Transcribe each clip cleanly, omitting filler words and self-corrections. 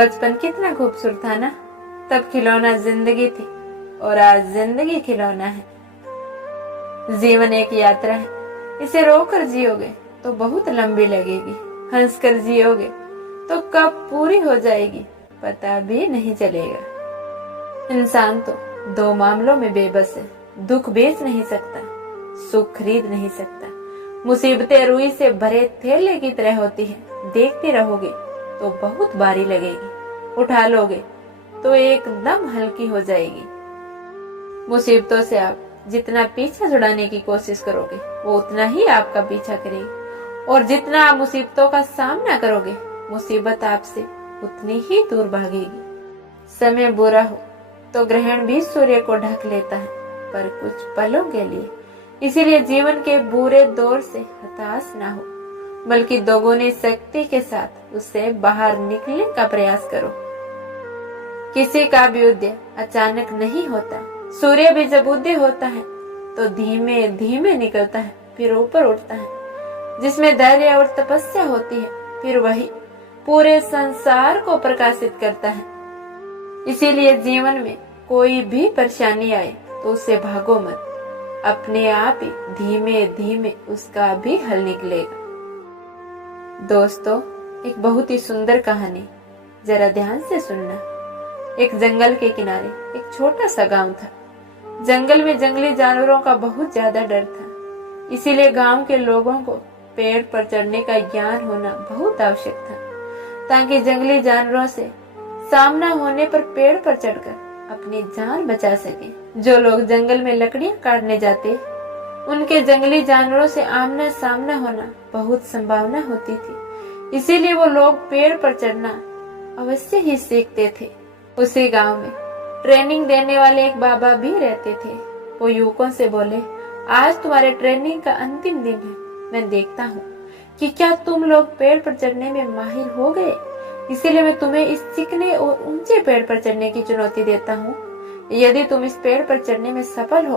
बचपन कितना खूबसूरत था ना। तब खिलौना जिंदगी थी और आज जिंदगी खिलौना है। जीवन एक यात्रा है, इसे रोकर जियोगे तो बहुत लंबी लगेगी, हंसकर जियोगे तो कब पूरी हो जाएगी पता भी नहीं चलेगा। इंसान तो दो मामलों में बेबस है, दुख बेच नहीं सकता, सुख खरीद नहीं सकता। मुसीबतें रुई से भरे थैले की तरह होती है, देखते रहोगे तो बहुत भारी लगेगी, उठा लोगे तो एकदम हल्की हो जाएगी। मुसीबतों से आप जितना पीछा छुड़ाने की कोशिश करोगे वो उतना ही आपका पीछा करेगी, और जितना आप मुसीबतों का सामना करोगे मुसीबत आपसे उतनी ही दूर भागेगी। समय बुरा हो तो ग्रहण भी सूर्य को ढक लेता है, पर कुछ पलों के लिए। इसीलिए जीवन के बुरे दौर से हताश ना हो, बल्कि दोगुनी शक्ति के साथ उससे बाहर निकलने का प्रयास करो। किसी का भी उदय अचानक नहीं होता। सूर्य भी जब उदय होता है तो धीमे धीमे निकलता है, फिर ऊपर उठता है। जिसमें धैर्य और तपस्या होती है, फिर वही पूरे संसार को प्रकाशित करता है। इसीलिए जीवन में कोई भी परेशानी आए तो उससे भागो मत, अपने आप ही धीमे धीमे उसका भी हल निकलेगा। दोस्तों, एक बहुत ही सुंदर कहानी, जरा ध्यान से सुनना। एक जंगल के किनारे एक छोटा सा गांव था। जंगल में जंगली जानवरों का बहुत ज्यादा डर था, इसीलिए गांव के लोगों को पेड़ पर चढ़ने का ज्ञान होना बहुत आवश्यक था, ताकि जंगली जानवरों से सामना होने पर पेड़ पर चढ़कर अपनी जान बचा सके। जो लोग जंगल में लकड़ियां काटने जाते, उनके जंगली जानवरों से आमना सामना होना बहुत संभावना होती थी, इसीलिए वो लोग पेड़ पर चढ़ना अवश्य ही सीखते थे। उसी गांव में ट्रेनिंग देने वाले एक बाबा भी रहते थे। वो युवकों से बोले, आज तुम्हारे ट्रेनिंग का अंतिम दिन है। मैं देखता हूँ कि क्या तुम लोग पेड़ पर चढ़ने में माहिर हो गए, इसीलिए मैं तुम्हें इस चिकने और ऊंचे पेड़ पर चढ़ने की चुनौती देता हूँ। यदि तुम इस पेड़ पर चढ़ने में सफल हो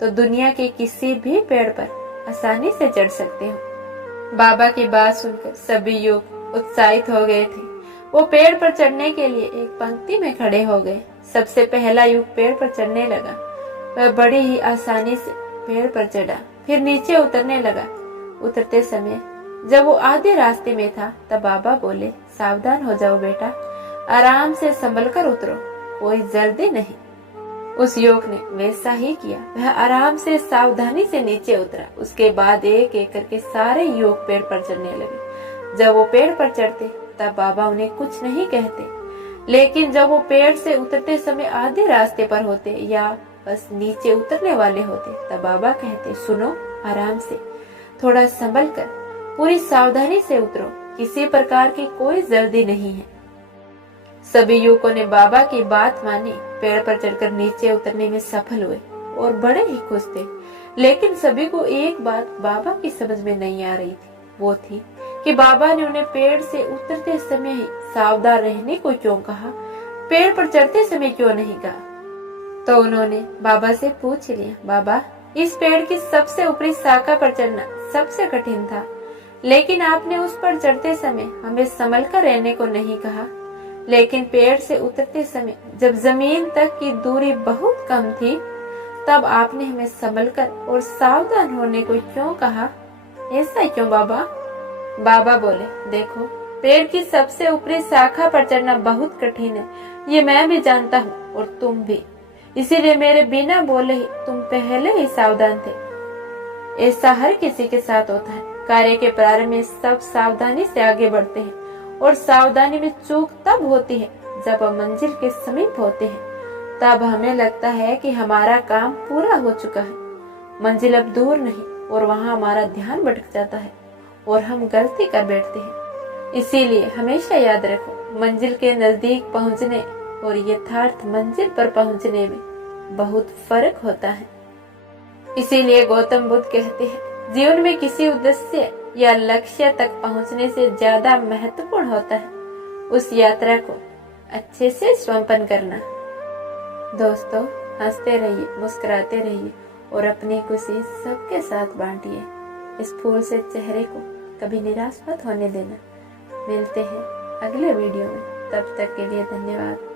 तो दुनिया के किसी भी पेड़ पर आसानी से चढ़ सकते हो। बाबा की बात सुनकर सभी युवक उत्साहित हो गए थे। वो पेड़ पर चढ़ने के लिए एक पंक्ति में खड़े हो गए। सबसे पहला युवक पेड़ पर चढ़ने लगा। वह बड़ी ही आसानी से पेड़ पर चढ़ा, फिर नीचे उतरने लगा। उतरते समय जब वो आधे रास्ते में था तब बाबा बोले, सावधान हो जाओ बेटा, आराम से संभल कर उतरो, कोई जल्दी नहीं। उस युवक ने वैसा ही किया। वह आराम से सावधानी से नीचे उतरा। उसके बाद एक एक करके सारे युवक पेड़ पर चढ़ने लगे। जब वो पेड़ पर चढ़ते तब बाबा उन्हें कुछ नहीं कहते, लेकिन जब वो पेड़ से उतरते समय आधे रास्ते पर होते या बस नीचे उतरने वाले होते तब बाबा कहते, सुनो, आराम से, थोड़ा संभल कर, पूरी सावधानी से उतरो, किसी प्रकार की कोई जल्दी नहीं है। सभी युवकों ने बाबा की बात मानी, पेड़ पर चढ़कर नीचे उतरने में सफल हुए और बड़े ही खुश थे। लेकिन सभी को एक बात बाबा की समझ में नहीं आ रही थी। वो थी कि बाबा ने उन्हें पेड़ से उतरते समय ही सावधान रहने को क्यों कहा, पेड़ पर चढ़ते समय क्यों नहीं कहा। तो उन्होंने बाबा से पूछ लिया, बाबा, इस पेड़ की सबसे ऊपरी शाखा पर चढ़ना सबसे कठिन था, लेकिन आपने उस पर चढ़ते समय हमें संभल कर रहने को नहीं कहा। लेकिन पेड़ से उतरते समय जब जमीन तक की दूरी बहुत कम थी तब आपने हमें संभल कर और सावधान होने को क्यों कहा, ऐसा क्यों बाबा? बाबा बोले, देखो, पेड़ की सबसे ऊपरी शाखा पर चढ़ना बहुत कठिन है, ये मैं भी जानता हूँ और तुम भी। इसीलिए मेरे बिना बोले ही तुम पहले ही सावधान थे। ऐसा हर किसी के साथ होता है। कार्य के प्रारंभ में सब सावधानी से आगे बढ़ते हैं और सावधानी में चूक तब होती है जब हम मंजिल के समीप होते हैं। तब हमें लगता है कि हमारा काम पूरा हो चुका है, मंजिल अब दूर नहीं, और वहाँ हमारा ध्यान भटक जाता है और हम गलती कर बैठते हैं। इसीलिए हमेशा याद रखो, मंजिल के नजदीक पहुँचने और यथार्थ मंजिल पर पहुँचने में बहुत फर्क होता है। इसीलिए गौतम बुद्ध कहते हैं, जीवन में किसी उद्देश्य या लक्ष्य तक पहुंचने से ज्यादा महत्वपूर्ण होता है उस यात्रा को अच्छे से संपन्न करना। दोस्तों, हंसते रहिए, मुस्कुराते रहिए और अपनी खुशी सबके साथ बांटिए। इस फूल से चेहरे को कभी निराश मत होने देना। मिलते हैं अगले वीडियो में। तब तक के लिए धन्यवाद।